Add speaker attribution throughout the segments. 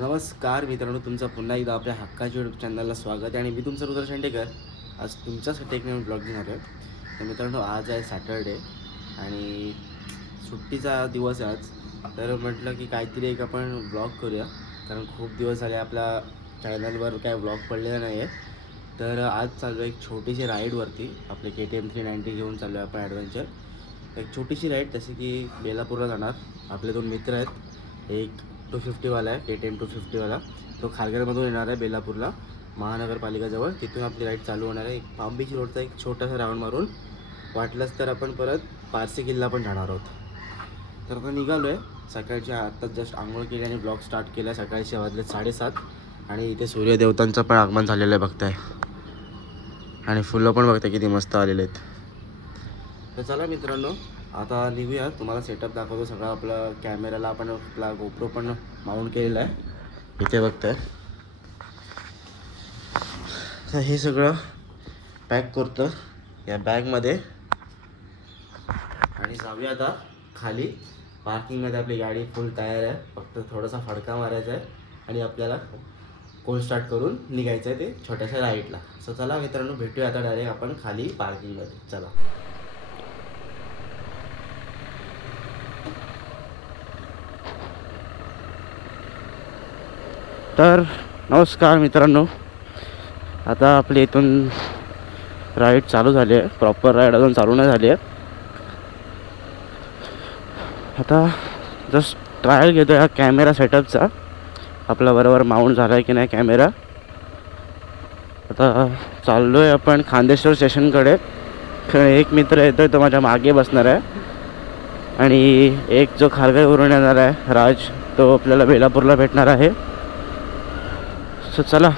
Speaker 1: नमस्कार मित्रांनो तुमचं पुन्हा एकदा आपल्या हक्काच्या यूट्यूब चॅनलला स्वागत आहे आणि मी तुमचं रुद्र शेंडेकर. आज तुमच्यासाठी एक नवीन ब्लॉग घेणार आहे. तर मित्रांनो आज आहे सॅटरडे आणि सुट्टीचा दिवस आहे आज. तर म्हटलं की काहीतरी एक आपण ब्लॉग करूया. कारण खूप दिवस झाले आपल्या चॅनलवर काय ब्लॉग पडलेला नाही आहे तर आज चालू आहे एक छोटीशी राईडवरती आपले K T M three ninety घेऊन चाललो आहे आपण ॲडव्हेंचर एक छोटीशी राईड जसे की बेलापूरला जाणार. आपले दोन मित्र आहेत. एक टू फिफ्टीवाला आहे के टी एम टू फिफ्टीवाला तो खारघरमधून येणार आहे बेलापूरला महानगरपालिकाजवळ. तिथून आपली राईड चालू होणार आहे. एक पाम बीच रोडचा एक छोटासा राऊंड मारून वाटलंच तर आपण परत पारसी किल्ला पण जाणार आहोत. तर आता निघालो आहे सकाळच्या आत्ताच जस्ट आंघोळ केली आणि ब्लॉग स्टार्ट केला. सकाळचे वाजले साडेसात आणि इथे सूर्यदेवतांचं पण आगमन झालेलं आहे बघताय. आणि फुलं पण बघताय किती मस्त आलेले आहेत. तर चला मित्रांनो आता निघूया. तुम्हाला सेटअप दाखवतो सगळं. आपलं कॅमेराला आपण आपला गोप्रो पण माउंट केलेला आहे. इथे बघताय. तर हे सगळं पॅक करतो या बॅगमध्ये आणि जाऊया आता खाली. पार्किंगमध्ये आपली गाडी फुल तयार आहे. फक्त थोडासा फडका मारायचा आहे. आणि आपल्याला कोल स्टार्ट करून निघायचं आहे ते छोट्याशा राईडला सो चला मित्रांनो भेटूया आता डायरेक्ट आपण खाली पार्किंगमध्ये चला. तर नमस्कार मित्रांनो. आता आपल्या इथून राईड चालू झाली आहे. प्रॉपर राईड अजून चालू नाही झाली आहे. आता जस्ट ट्रायल घेतो या कॅमेरा सेटअपचा आपला बरोबर माउंट झाला आहे की नाही कॅमेरा आता चाललो आहे आपण खांदेश्वर स्टेशनकडे एक मित्र येतो तो माझ्या मागे बसणार आहे. आणि एक जो खारगाईवरून येणार आहे राज तो आपल्याला बेलापूरला भेटणार आहे. सो चला.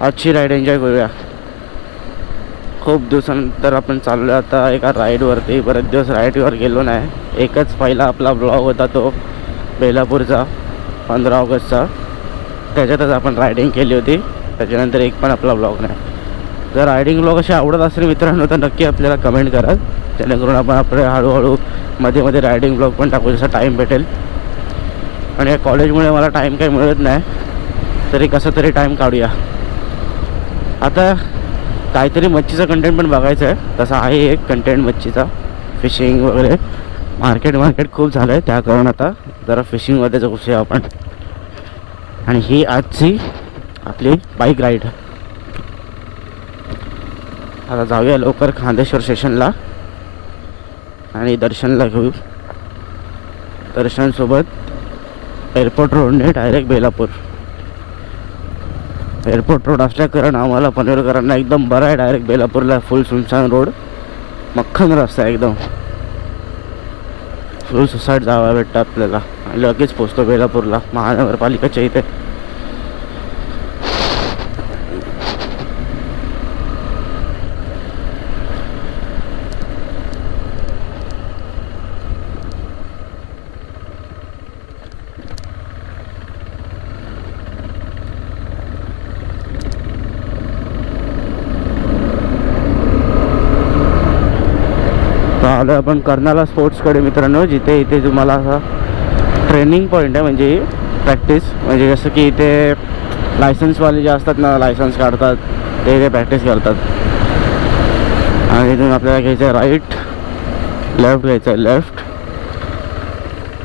Speaker 1: आजची राईड एन्जॉय करूया. खूप दिवसानंतर आपण चाललो आता एका राईडवरती बरेच दिवस राईडवर गेलो नाही. एकच पहिला आपला ब्लॉग होता तो बेलापूरचा पंधरा ऑगस्टचा. त्याच्यातच आपण रायडिंग केली होती. त्याच्यानंतर एक पण आपला ब्लॉग नाही. जर रायडिंग ब्लॉग असे आवडत असेल मित्रांनो तर नक्की आपल्याला कमेंट करा. जेणेकरून आपण आपले हळूहळू मध्ये मध्ये रायडिंग ब्लॉग पण टाकू जसा टाईम भेटेल. आणि या कॉलेजमुळे मला टाईम काही मिळत नाही. तरी कसं तरी टाईम काढूया. आता काहीतरी मच्छीचा कंटेंट पण बघायचं आहे तसा आहे एक कंटेंट मच्छीचा. फिशिंग वगैरे. मार्केट मार्केट खूप झालं आहे त्या कारण आता जरा फिशिंगमध्ये जाऊया आपण. आणि ही आजची आपली बाईक राईड आता जाऊया लवकर खांदेश्वर स्टेशनला आणि दर्शनला घेऊ. दर्शनसोबत airport road direct Belapur. Airport road असल्याकारण आम्हाला पनवेलकरांना एकदम बरा आहे डायरेक्ट बेलापूरला फुल सुनसान रोड मक्खन रस्ता आहे एकदम. फुल सुसाईड जावा भेटतं आपल्याला. आणि लगेच पोचतो बेलापूरला. महानगरपालिकेच्या इथे. तर आलो आपण कर्नाला स्पोर्ट्सकडे मित्रांनो जिथे इथे तुम्हाला असा ट्रेनिंग पॉईंट आहे म्हणजे प्रॅक्टिस म्हणजे जसं की इथे लायसन्सवाले जे असतात ना लायसन्स काढतात ते इथे प्रॅक्टिस करतात. आणि इथून आपल्याला घ्यायचं आहे राईट लेफ्ट घ्यायचं आहे लेफ्ट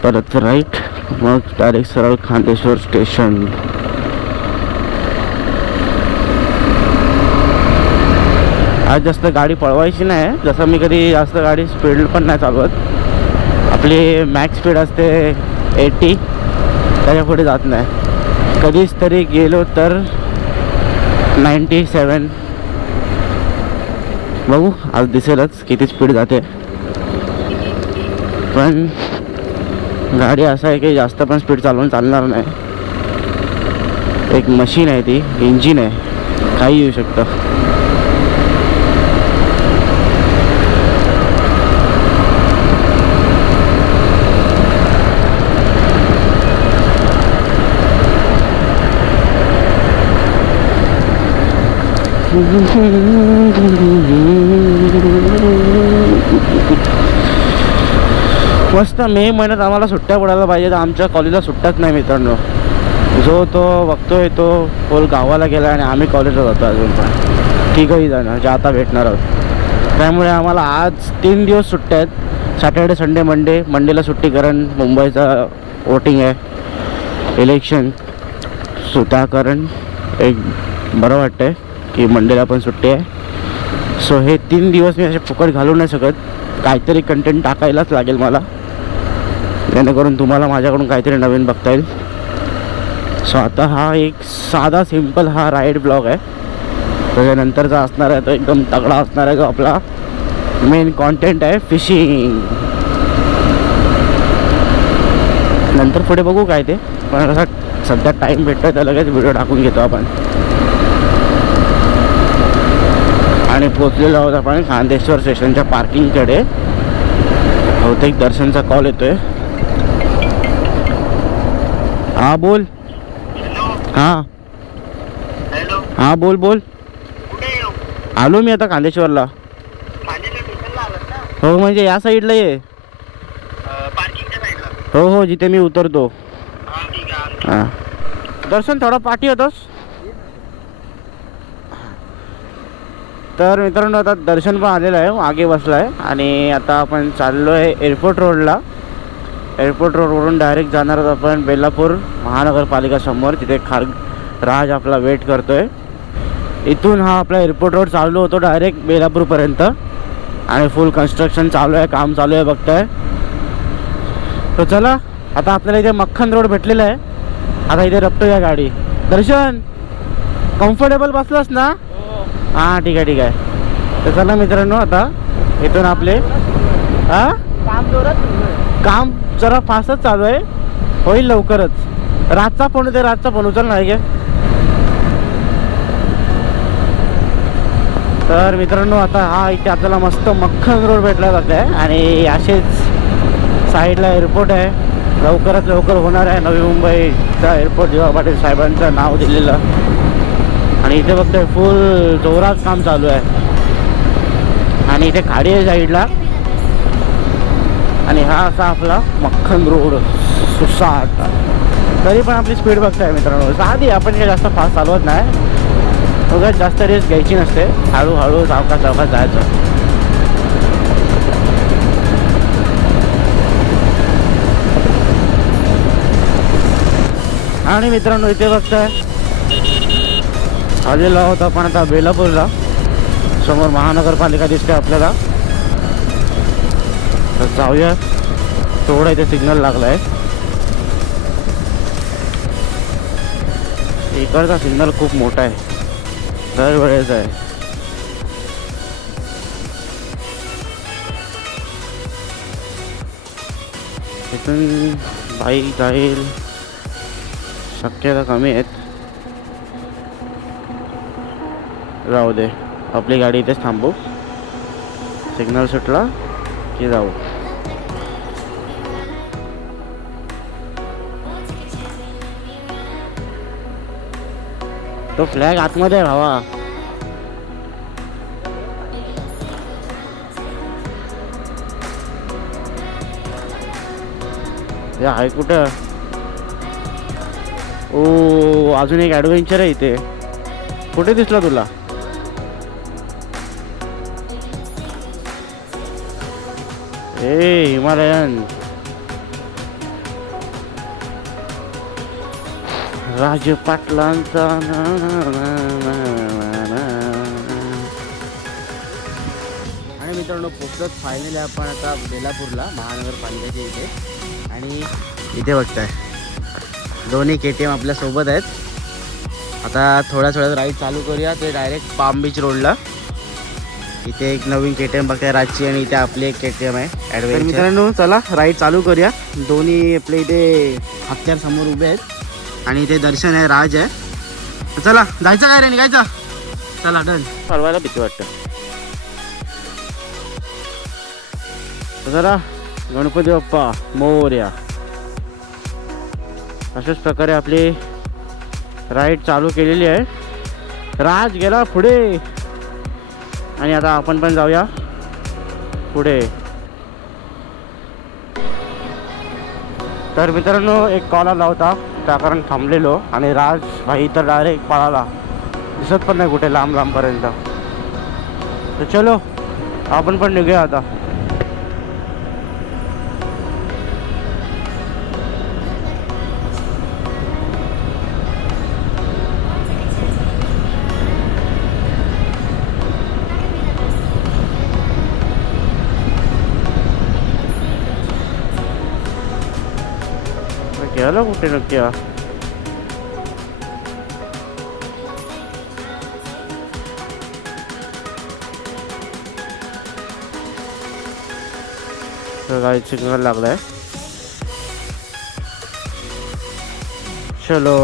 Speaker 1: परत राईट मग डायरेक्ट सरळ खांदेश्वर स्टेशन आज जास्त गाडी पळवायची नाही. जसं मी कधी जास्त गाडी स्पीड पण नाही चालवत. आपली मॅक्स स्पीड असते एटी त्याच्या पुढे जात नाही. कधीच तरी गेलो तर नाईंटी सेवन बघू आज दिसेलच किती स्पीड जाते. पण गाडी असं आहे की जास्त पण स्पीड चालवून चालणार नाही. एक मशीन आहे ती इंजिन आहे. काही येऊ शकतं. मस्त मे महिन्यात आम्हाला सुट्ट्या पडायला पाहिजे तर आमच्या कॉलेजला सुट्ट्याच नाही मित्रांनो. जो तो बघतोय तो पोल गावाला गेला आणि आम्ही कॉलेजला जातो अजून पण. ठीकही जाणार जे आता भेटणार आहोत. त्यामुळे आम्हाला आज तीन दिवस सुट्ट्या आहेत. सॅटर्डे संडे मंडे मंडेला सुट्टी कारण मुंबईचा वोटिंग आहे. इलेक्शन सुद्धा कारण एक बरं वाटतं आहे की मंडेला पण सुट्टी आहे. सो हे तीन दिवस मी असे फुकट घालू नाही शकत. काहीतरी कंटेंट टाकायलाच लागेल मला. जेणेकरून तुम्हाला माझ्याकडून काहीतरी नवीन बघता येईल. सो आता हा एक साधा सिंपल हा राईड ब्लॉग आहे. त्याच्यानंतरचा असणार आहे तो एकदम तगडा असणार आहे जो आपला. मेन कॉन्टेंट आहे फिशिंग नंतर पुढे बघू काय ते. पण असा सध्या टाईम भेटतोय तर लगेच व्हिडिओ टाकून घेतो आपण. आणि पोचलेलो आहोत आपण खांदेश्वर स्टेशनच्या पार्किंगकडे. बहुतेक दर्शनचा कॉल येतोय. हा बोल. हां. हां बोल बोल.
Speaker 2: येऊ
Speaker 1: आलो मी आता खांदेश्वरला हो म्हणजे या साईडला ये. हो हो जिथे मी उतरतो.
Speaker 2: हा
Speaker 1: हां. दर्शन थोडा पाठी होतोस? तर मित्रांनो आता दर्शन पण आलेलं आहे. मागे बसला आहे आणि आता आपण चाललो आहे एअरपोर्ट रोडला. एअरपोर्ट रोडवरून डायरेक्ट जाणार आहोत आपण बेलापूर महानगरपालिका समोर तिथे खार राज आपला वेट करतो आहे इथून हा आपला एअरपोर्ट रोड चालू होतो डायरेक्ट बेलापूरपर्यंत आणि फुल कन्स्ट्रक्शन चालू आहे काम चालू आहे बघताय. तर चला आता आपल्याला इथे मक्खन रोड भेटलेला आहे. आता इथे रपतो या गाडी. दर्शन कम्फर्टेबल बसलास ना? हां ठीक आहे ठीक आहे. तर चला मित्रांनो आता इथून आपले हां?
Speaker 2: काम जोरात
Speaker 1: काम जरा फास्टच चालू आहे. होईल लवकरच. रातचा फोन होते रातचा फोन. उचल नाही घे तर मित्रांनो आता हा इथे आपल्याला मस्त मक्खन रोड भेटला जात आहे आणि असेच साईडला एअरपोर्ट आहे. लवकरात लवकर होणार आहे. नवी मुंबईचा एअरपोर्ट जेव्हा पाटील साहेबांचं नाव दिलेलं. आणि इथे बघतोय फुल जोरात काम चालू आहे. आणि इथे खाडी आहे साईडला आणि हा असा आपला मक्खन रोड सुसाट. तरी पण आपली स्पीड बघताय मित्रांनो. साधी आपण काही जास्त फास्ट चालवत नाही. उगाच जास्त रेस घ्यायची नसते. हळूहळू सावकाश सावकाश जायचं. आणि मित्रांनो इथे बघताय आलेला आहोत आपण आता बेलापूरला. समोर महानगरपालिका दिसते आपल्याला. तर जाऊया. थोडा इथे सिग्नल लागला आहे इकडचा सिग्नल खूप मोठा आहे. दरवेळेस आहे. इथून बाईक जाईल. शक्यता कमी आहेत. राहू दे. आपली गाडी इथेच थांबू. सिग्नल सुटला की जाऊ. तो फ्लॅग आतमध्ये आहे भावा. हे आहे कुठं? ओ अजून एक ॲडव्हेंचर आहे इथे. कुठे दिसला तुला? ए हिमालयन राज पाटलांचा ना आणि मित्रांनो पोचत फायनली आपण आता बेलापूरला महानगरपालिकेच्या इथे. आणि इथे बघताय. दोन्ही के टी एम आपल्यासोबत आहेत. आता थोड्या थोड्यात राईड चालू करूया. ते डायरेक्ट पाम बीच रोडला इथे एक नवीन के टी एम बघताय राजची आणि इथे आपली एक के टी एम आहे ॲडव्हेंचर मित्रांनो चला राईड चालू करूया. दोन्ही आपले इथे हत्यार समोर उभे आहेत. आणि इथे दर्शन आहे राज आहे. चला जायचं काय रे निघायचं? चला डन परवायला भीती वाटतं. जरा गणपती बाप्पा मोर्या. अशाच प्रकारे आपली राईड चालू केलेली आहे. राज गेला पुढे. आणि आता आपण पण जाऊया पुढे. तर मित्रांनो एक कॉल आला होता. त्या कारण थांबलेलो आणि राज भाई तर डायरेक्ट पळाला. दिसत पण नाही कुठे लांब लांबपर्यंत तर चलो आपण पण निघूया आता. गेलं कुठे नक्की हा? गाडी सिग्नल लागलाय. चलो.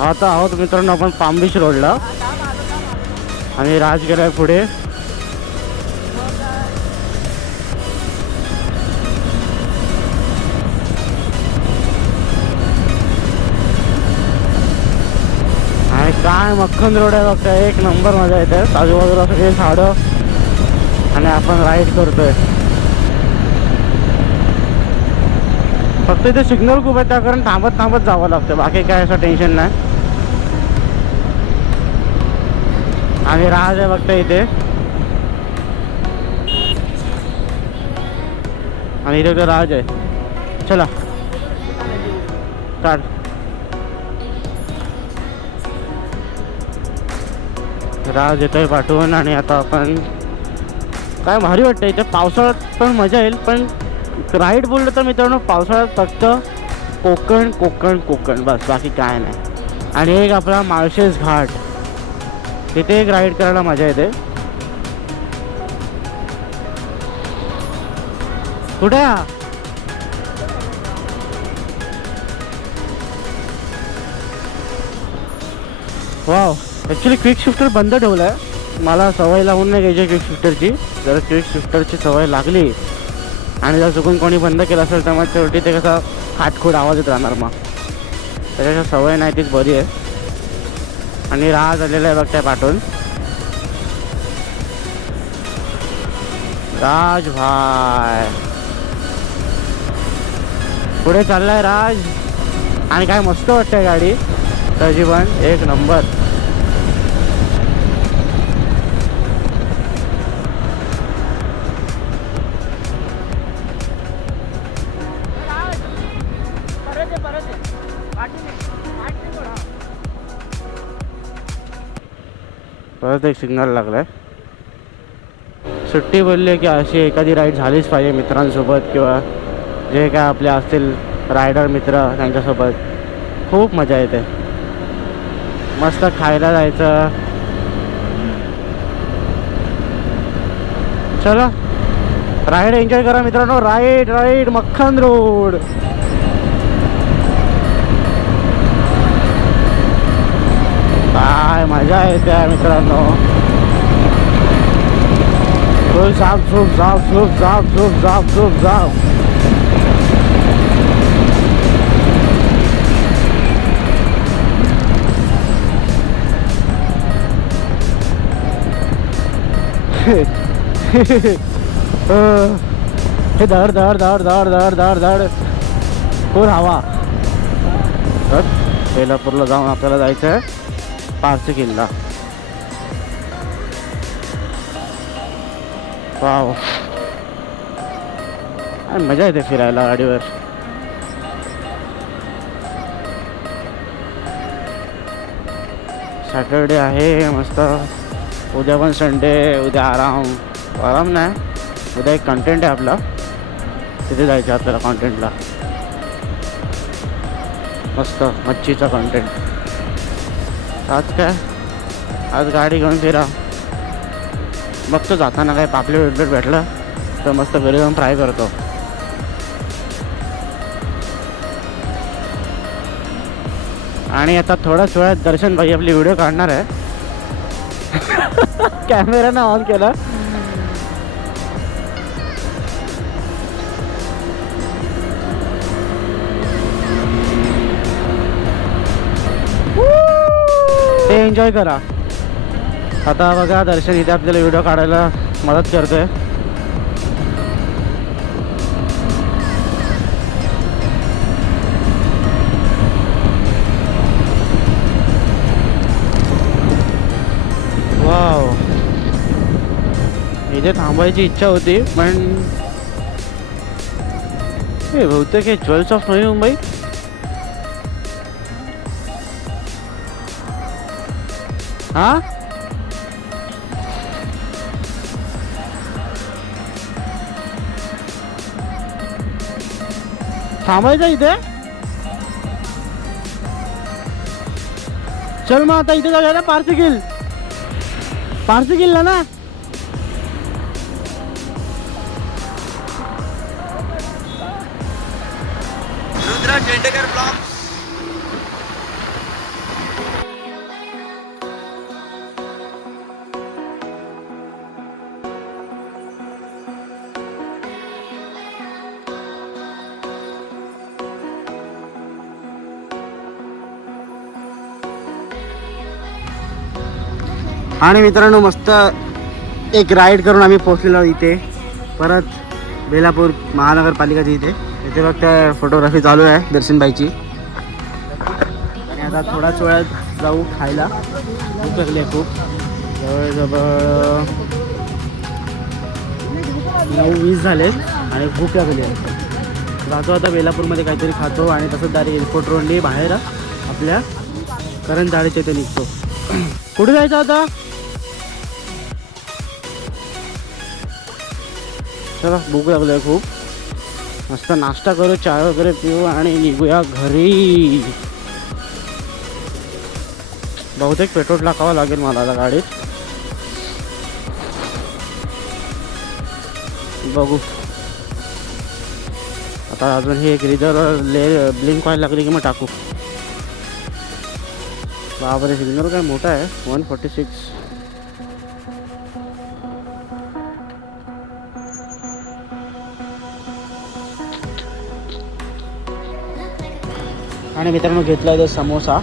Speaker 1: आता आहोत मित्रांनो आपण पामबीच रोडला. आणि राज गेलाय पुढे काय मक्खन रोड आहे फक्त एक नंबर मजा येते. आजूबाजूला सगळे झाडं. आणि आपण राईड करतोय. फक्त इथे सिग्नल खूप आहे त्या कारण थांबत थांबत जावं लागतं. बाकी काय असं टेन्शन नाही. आणि राज आहे फक्त इथे. आणि इथे तो राज आहे. चला. काढ राज येतोय पाठवून आणि आता आपण काय भारी वाटतं इथे पावसाळ्यात पण मजा येईल पण राईड बोललं तर मित्रांनो पावसाळ्यात फक्त कोकण कोकण कोकण बस बाकी काय नाही. आणि एक आपला माळशेज घाट. तिथे एक राईड करायला मजा येते. कुठे आहे वाव. ॲक्च्युली क्विक शिफ्टर बंद ठेवलं आहे मला सवय लावून नाही घ्यायची क्विक शिफ्टरची जर क्विक शिफ्टरची सवय लागली आणि जर चुकून कोणी बंद केलं असेल तर मग शेवटी ते कसं खाटखूट आवाज येत राहणार मग. त्याच्या सवय नाही तीच बरी आहे. आणि राज झालेला आहे बघ त्या पाठवून राज भाय पुढे चाललाय राज. आणि काय मस्त वाटतंय गाडी. तजीवन पण एक नंबर.
Speaker 2: परत
Speaker 1: एक सिग्नल लागलाय. सुट्टी बोलली की अशी एखादी राईड झालीच पाहिजे मित्रांसोबत किंवा जे काय आपले असतील रायडर मित्र त्यांच्यासोबत. खूप मजा येते. मस्त खायला जायचं. चला. राईड एन्जॉय करा मित्रांनो. राईड राईड मक्खन रोड मजा येते मित्रांनो. फुल साफ सूप साफ सूप साफ सूप साफ झूप साफ हे धड धड धड धड धड धड धड. पूर हवा? तर बेलापूरला जाऊन आपल्याला जायचं आहे पारसी किल्ला पाव काय मजा येते फिरायला गाडीवर. सॅटरडे आहे मस्त. उद्या पण संडे उद्या आराम. आराम नाही उद्या एक कंटेंट आहे आपला. तिथे जायचं आहे आपल्याला कॉन्टेंटला मस्त मच्छीचा कंटेंट आज काय आज गाडी घेऊन फिरा. बघतो जाताना काय पापलेट बिपलेट भेटलं तर मस्त घरी जाऊन फ्राय करतो. आणि आता थोड्याच वेळात दर्शन भाई आपली व्हिडिओ काढणार आहे. कॅमेरानं ऑन केला. एन्जॉय करा. आता बघा दर्शन इथे आपल्याला व्हिडिओ काढायला मदत करतोय. वाव इथे थांबायची इच्छा होती पण हे बहुतेक हे ज्वेल्स ऑफ नवी मुंबई. हा? थांबायचं इथे? चल मग आता इथे जाऊया ना पारसी गिल ना? आणि मित्रांनो मस्त एक राईड करून आम्ही पोहोचलेलो इथे. परत बेलापूर महानगरपालिकाच्या इथे. इथे फक्त फोटोग्राफी चालू आहे दर्शनबाईची. आणि आता थोड्याच वेळात जाऊ खायला. भूक लागली आहे खूप. जवळजवळ नऊ वीस झाले आणि भूक लागली आहे. जातो आता बेलापूरमध्ये काहीतरी खातो आणि तसंच दारी एअरपोर्ट रोडली बाहेर आपल्या करण झाडीच्या इथे निघतो. कुठे जायचं आता? चला भूक लागलं आहे खूप. मस्त नाश्ता करू चहा वगैरे पिऊ आणि निघूया घरी. बहुतेक पेट्रोल टाकावं लागेल मला आता गाडीत. बघू. आता अजून हे एक रिझर्व ले ब्लिंक व्हायला लागली की मग टाकू. बापरे सिग्नल काय मोठा आहे. वन फोर्टी सिक्स आणि मित्रांनो घेतला आहे समोसा.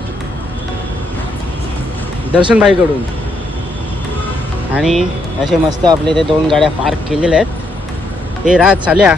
Speaker 1: दर्शनबाईकडून आणि असे मस्त आपले ते दोन गाड्या पार्क केलेल्या आहेत. हे राहत चाल्या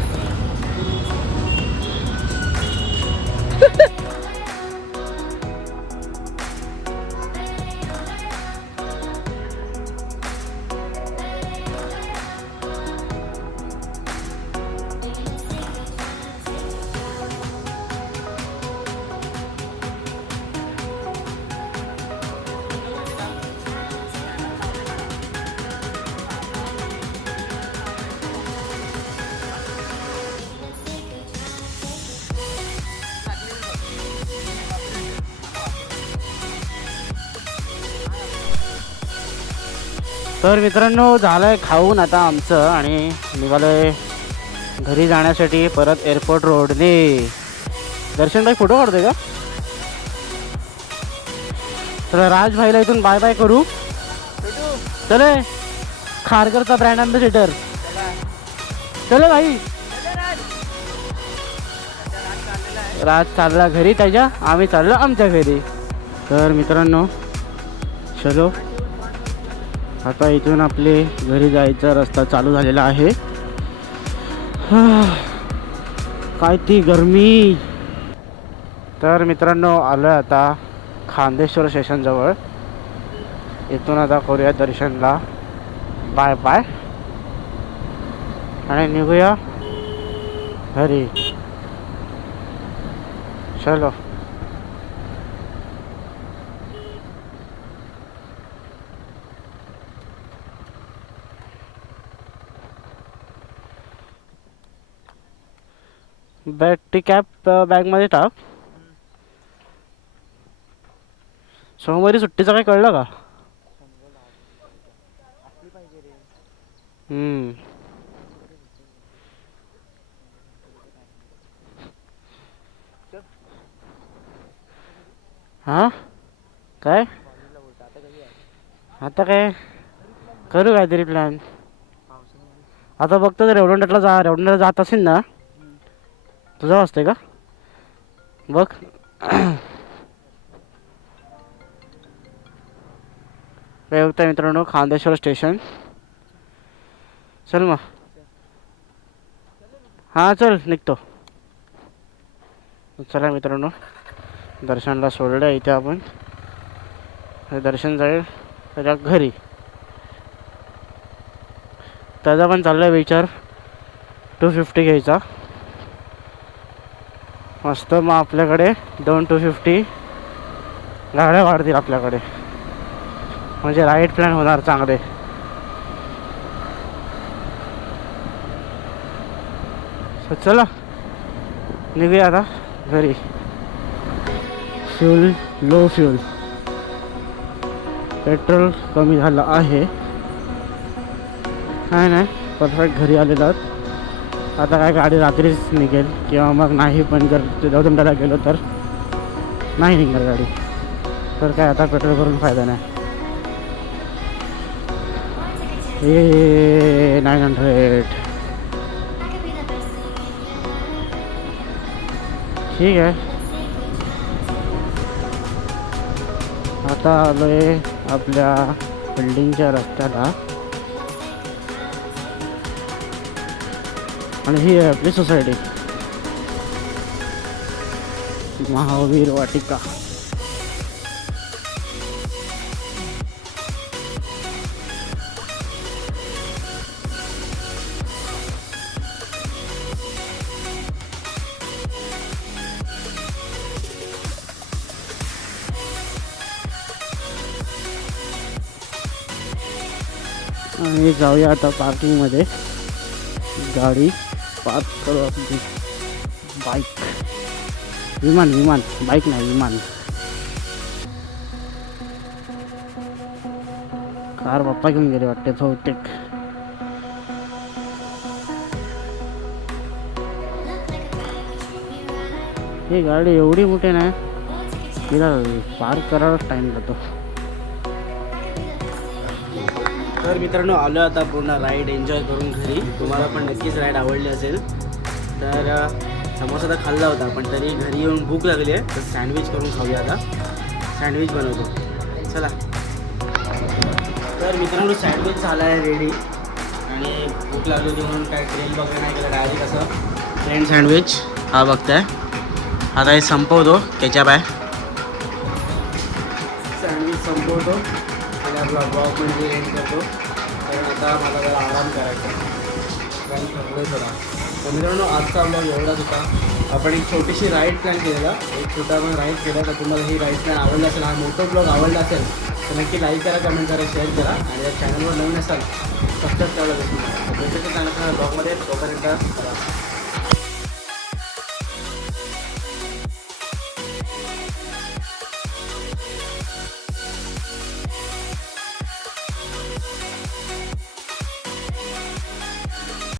Speaker 1: तर मित्रांनो झालंय खाऊन आता आमचं आणि निघालोय घरी जाण्यासाठी परत एअरपोर्ट रोडने दर्शनभाई फोटो काढतोय का? तर राजभाईला इथून बाय बाय करू. चले खारकरचा ब्रँड अँबॅसिडर चले भाई. राज चालला घरी त्याच्या आम्ही चाललो आमच्या घरी. तर मित्रांनो चलो. आता इथून आपले घरी जायचा रस्ता चालू झालेला आहे. काय ती गरमी. तर मित्रांनो आलो आता खांदेश्वर स्टेशनजवळ इथून आता करूया दर्शनला. बाय बाय आणि निघूया घरी. चलो. बॅटरी कॅप बॅगमध्ये टाक. सोमवारी सुट्टीचं काय कळलं का? हम्म. हा? काय? आता काय? करू काहीतरी प्लॅन आता बघतो रेवडंडाला जा रेवडंडाला जात असेल ना तुझं वाचतंय का बघ काय बघताय मित्रांनो खांदेश्वर स्टेशन चल मग हां चल निघतो चला मित्रांनो दर्शनला सोडलं इथे आपण दर्शन जाईल त्याच्या घरी त्याचा पण चालला विचार टू फिफ्टी घ्यायचा मस्त मग आपल्याकडे दोन टू फिफ्टी गाड्या वाढतील आपल्याकडे. म्हणजे राईट प्लॅन होणार चांगले. चला. निघूया आता घरी. फ्यूल लो फ्यूल पेट्रोल कमी झालं आहे. काय नाही. परफेक्ट घरी आलेलं आता काय गाडी रात्रीच निघेल किंवा मग नाही पण जर जवदंडाला गेलो तर नाही निघणार गाडी. तर काय आता पेट्रोल भरून फायदा नाही. नाईन हंड्रेड ठीक आहे. आता आलो आहे आपल्या बिल्डिंगच्या रस्त्याला. आणि ही आहे आपली सोसायटी महावीर वाटिका. आणि जाऊया आता पार्किंगमध्ये गाडी. पार्क करू आपली बाईक विमान विमान। बाईक नाही विमान। कार बाप्पा घेऊन गेले वाटते बहुतेक ही? गाडी एवढी मोठी नाही तिला पार्क करायला टाईम जातो
Speaker 3: तर मित्रांनो आलो आता पूर्ण राईड एन्जॉय करून घरी. तुम्हाला पण नक्कीच राईड आवडली असेल. तर समोसा तर खाल्ला होता पण तरी घरी येऊन भूक लागली आहे. तर सँडविच करून खाऊया आता. सँडविच बनवतो. चला. तर मित्रांनो सँडविच झाला आहे रेडी आणि भूक लागली होती म्हणून काय ट्रेन वगैरे नाही केलं डायरेक्ट असं. ट्रेन सँडविच हा बघताय. आता हे संपवतो. केचप आहे सँडविच संपवतो. आपला ब्लॉग म्हणजे एंड करतो. कारण आता मला जरा आराम करायचा कारण थकलोय थोडा तर मित्रांनो आजचा ब्लॉग एवढाच होता. आपण एक छोटीशी राईड प्लॅन केलेला. एक छोटा आपण राईड केला. तर तुम्हाला ही राईड प्लॅन आवडला असेल हा मोठा ब्लॉग आवडला असेल तर नक्की लाईक करा कमेंट करा शेअर करा आणि या चॅनलवर नवीन असाल सबस्क्राईब करायला विसरू नका. तर भेटू ब्लॉगमध्ये तोपर्यंत करा.